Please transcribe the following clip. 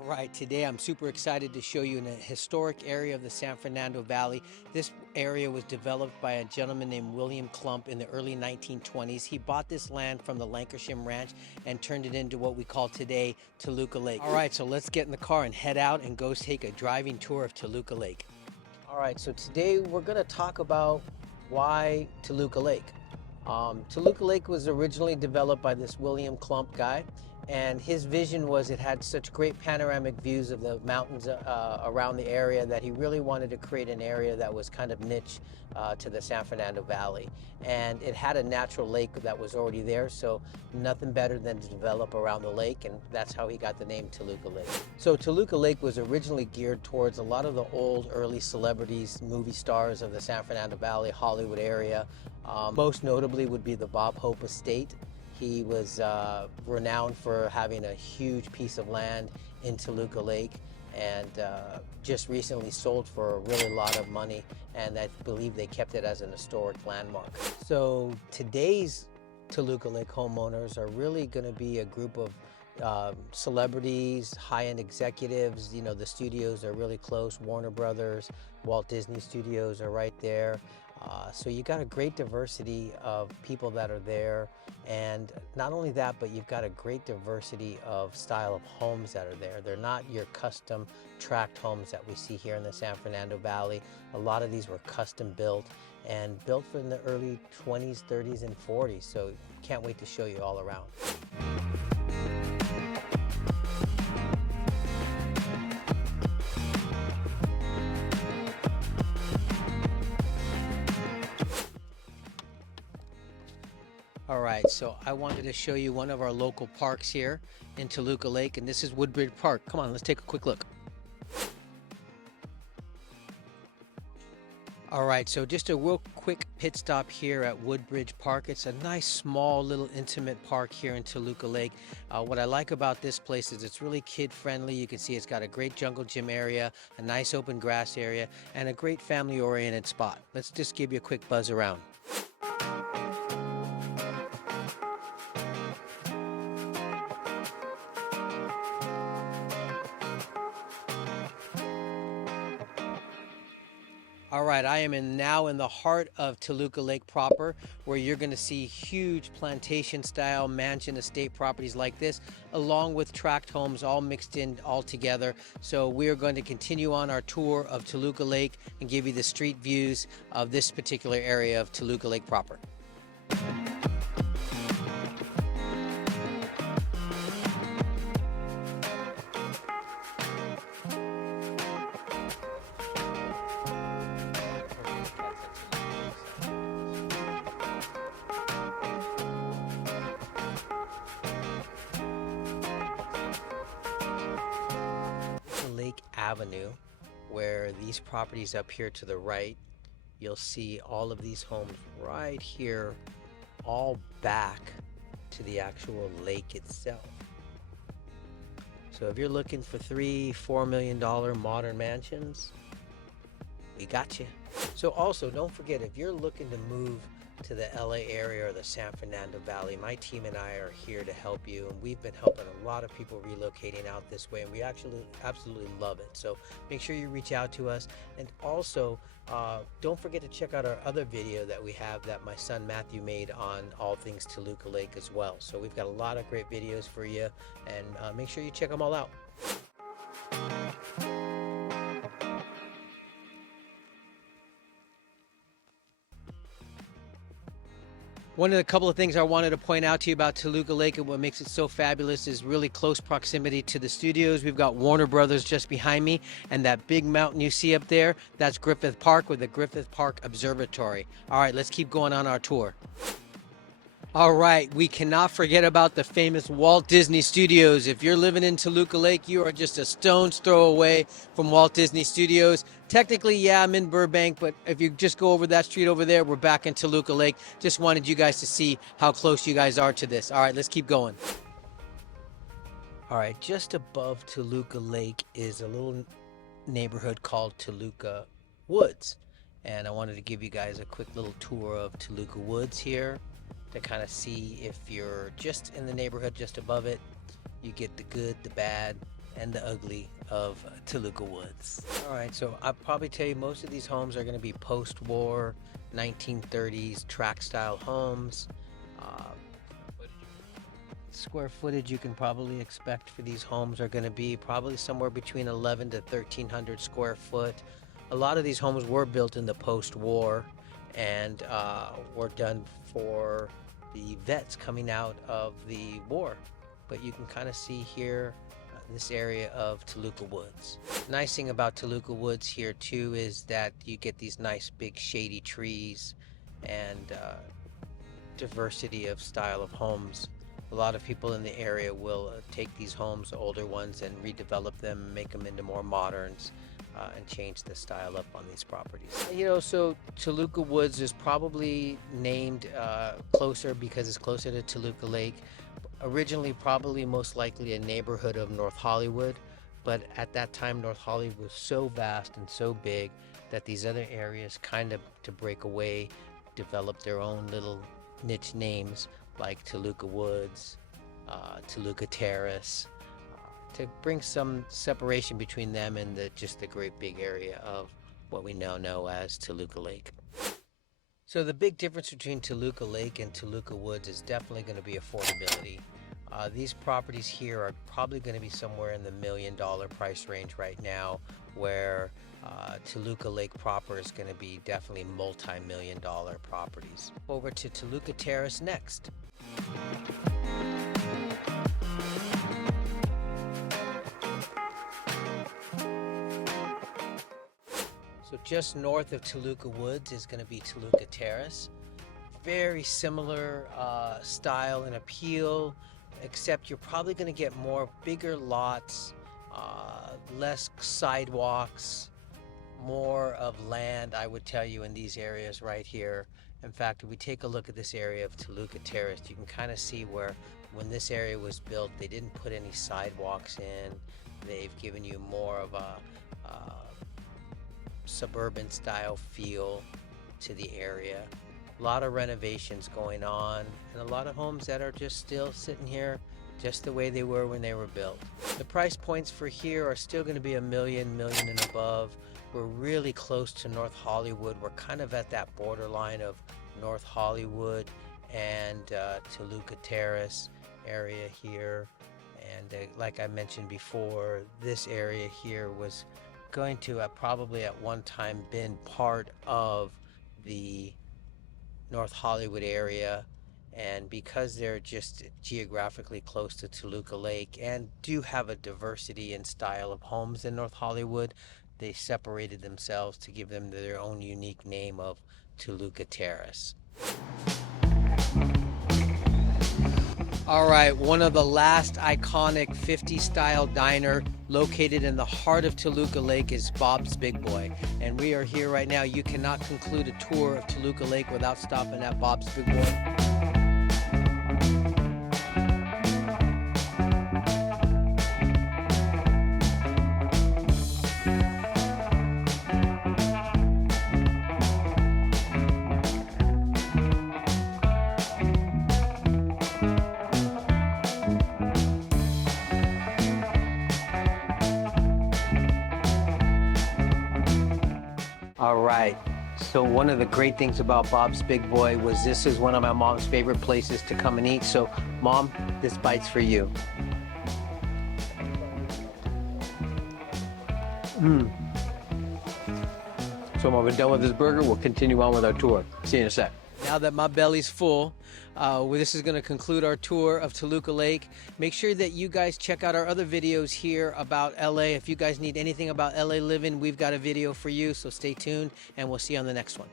All right, today I'm super excited to show you in a historic area of the San Fernando Valley. This area was developed by a gentleman named William Clump in the early 1920s. He bought this land from the Lancashire Ranch and turned it into what we call today Toluca Lake. All right, so let's get in the car and head out and go take a driving tour of Toluca Lake. All right, so today we're going to talk about why Toluca Lake. Toluca Lake was originally developed by this William Clump guy, and his vision was it had such great panoramic views of the mountains around the area that he really wanted to create an area that was kind of niche to the San Fernando Valley. And it had a natural lake that was already there, so nothing better than to develop around the lake, and that's how he got the name Toluca Lake. So Toluca Lake was originally geared towards a lot of the old early celebrities, movie stars of the San Fernando Valley, Hollywood area. Most notably would be the Bob Hope estate. He was renowned for having a huge piece of land in Toluca Lake, and just recently sold for a really lot of money, and I believe they kept it as an historic landmark. So today's Toluca Lake homeowners are really going to be a group of celebrities, high-end executives. You know, the studios are really close. Warner Brothers, Walt Disney Studios are right there. So you got a great diversity of people that are there, and not only that, but you've got a great diversity of style of homes that are there. They're not your custom tract homes that we see here in the San Fernando Valley. A lot of these were custom built and built in the early 20s, 30s, and 40s. So can't wait to show you all around. All right, so I wanted to show you one of our local parks here in Toluca Lake, and this is Woodbridge Park. Come on, let's take a quick look. All right, so just a real quick pit stop here at Woodbridge Park. It's a nice, small, little intimate park here in Toluca Lake. What I like about this place is it's really kid-friendly. You can see it's got a great jungle gym area, a nice open grass area, and a great family-oriented spot. Let's just give you a quick buzz around. All right, I am now in the heart of Toluca Lake proper, where you're going to see huge plantation-style mansion estate properties like this, along with tract homes all mixed in all together. So we are going to continue on our tour of Toluca Lake and give you the street views of this particular area of Toluca Lake proper. Lake Avenue, where these properties up here to the right, you'll see all of these homes right here, all back to the actual lake itself. So if you're looking for $3-4 million modern mansions, we got you. So also don't forget, if you're looking to move to the LA area or the San Fernando Valley, my team and I are here to help you, and we've been helping a lot of people relocating out this way, and we actually absolutely love it. So make sure you reach out to us, and also don't forget to check out our other video that we have that my son Matthew made on all things Toluca Lake as well. So we've got a lot of great videos for you, and make sure you check them all out. One of the couple of things I wanted to point out to you about Toluca Lake and what makes it so fabulous is really close proximity to the studios. We've got Warner Brothers just behind me, and that big mountain you see up there, that's Griffith Park with the Griffith Park Observatory. All right, let's keep going on our tour. All right, we cannot forget about the famous Walt Disney Studios. If you're living in Toluca Lake, you are just a stone's throw away from Walt Disney Studios. Technically, yeah, I'm in Burbank, but if you just go over that street over there, we're back in Toluca Lake. Just wanted you guys to see how close you guys are to this. All right, let's keep going. All right, just above Toluca Lake is a little neighborhood called Toluca Woods. And I wanted to give you guys a quick little tour of Toluca Woods here, to kind of see if you're just in the neighborhood just above it. You get the good, the bad, and the ugly of Toluca Woods. All right, so I'll probably tell you most of these homes are going to be post-war 1930s tract style homes. Uh, Square footage you can probably expect for these homes are going to be probably somewhere between 11 to 1300 square foot. A lot of these homes were built in the post-war and were done for the vets coming out of the war. But you can kind of see here this area of Toluca Woods. Nice thing about Toluca Woods here too is that you get these nice big shady trees and diversity of style of homes. A lot of people in the area will take these homes, older ones, and redevelop them, make them into more moderns, and change the style up on these properties. You know, so Toluca Woods is probably named closer because it's closer to Toluca Lake. Originally, probably most likely a neighborhood of North Hollywood, but at that time, North Hollywood was so vast and so big that these other areas kind of, to break away, developed their own little niche names like Toluca Woods, Toluca Terrace, to bring some separation between them and just the great big area of what we now know as Toluca Lake. So the big difference between Toluca Lake and Toluca Woods is definitely going to be affordability. These properties here are probably going to be somewhere in the $1 million price range right now, where Toluca Lake proper is going to be definitely multi-million-dollar properties. Over to Toluca Terrace next. So just north of Toluca Woods is going to be Toluca Terrace. Very similar style and appeal, except you're probably going to get more bigger lots, less sidewalks, more of land, I would tell you, in these areas right here. In fact, if we take a look at this area of Toluca Terrace, you can kind of see where when this area was built, they didn't put any sidewalks in. They've given you more of a suburban style feel to the area. A lot of renovations going on and a lot of homes that are just still sitting here just the way they were when they were built. The price points for here are still going to be $1 million and above. We're really close to North Hollywood. We're kind of at that borderline of North Hollywood and Toluca Terrace area here. And like I mentioned before, this area here was going to probably at one time been part of the North Hollywood area, and because they're just geographically close to Toluca Lake and do have a diversity in style of homes in North Hollywood, they separated themselves to give them their own unique name of Toluca Terrace. All right, one of the last iconic 50s style diner located in the heart of Toluca Lake is Bob's Big Boy. And we are here right now. You cannot conclude a tour of Toluca Lake without stopping at Bob's Big Boy. All right, so one of the great things about Bob's Big Boy was this is one of my mom's favorite places to come and eat. So Mom, this bite's for you. So when we're done with this burger, we'll continue on with our tour. See you in a sec. Now that my belly's full, this is going to conclude our tour of Toluca Lake. Make sure that you guys check out our other videos here about LA. If you guys need anything about LA living, we've got a video for you, so stay tuned and we'll see you on the next one.